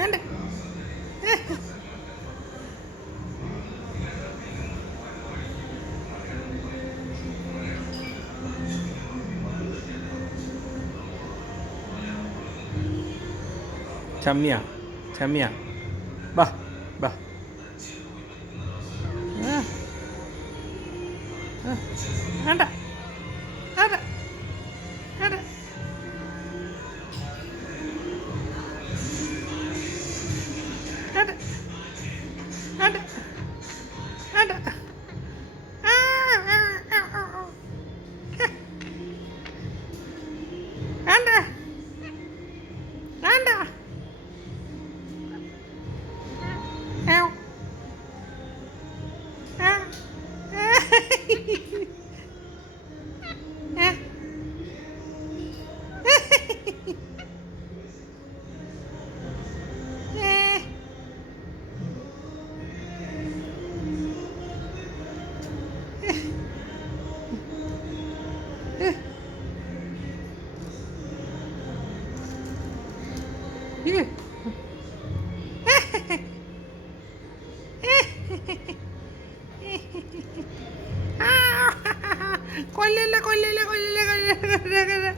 വേണ്ട. ചമ്മിയ ചമ്മിയ ബാ ബാ. വേണ്ട വേണ്ട വേണ്ട. വേണ്ട വേണ്ട വേണ്ട. വേണ്ട വേണ്ട. കൊല്ലല്ല കൊല്ലല്ല കൊല്ലല്ല കൊല്ലല്ല.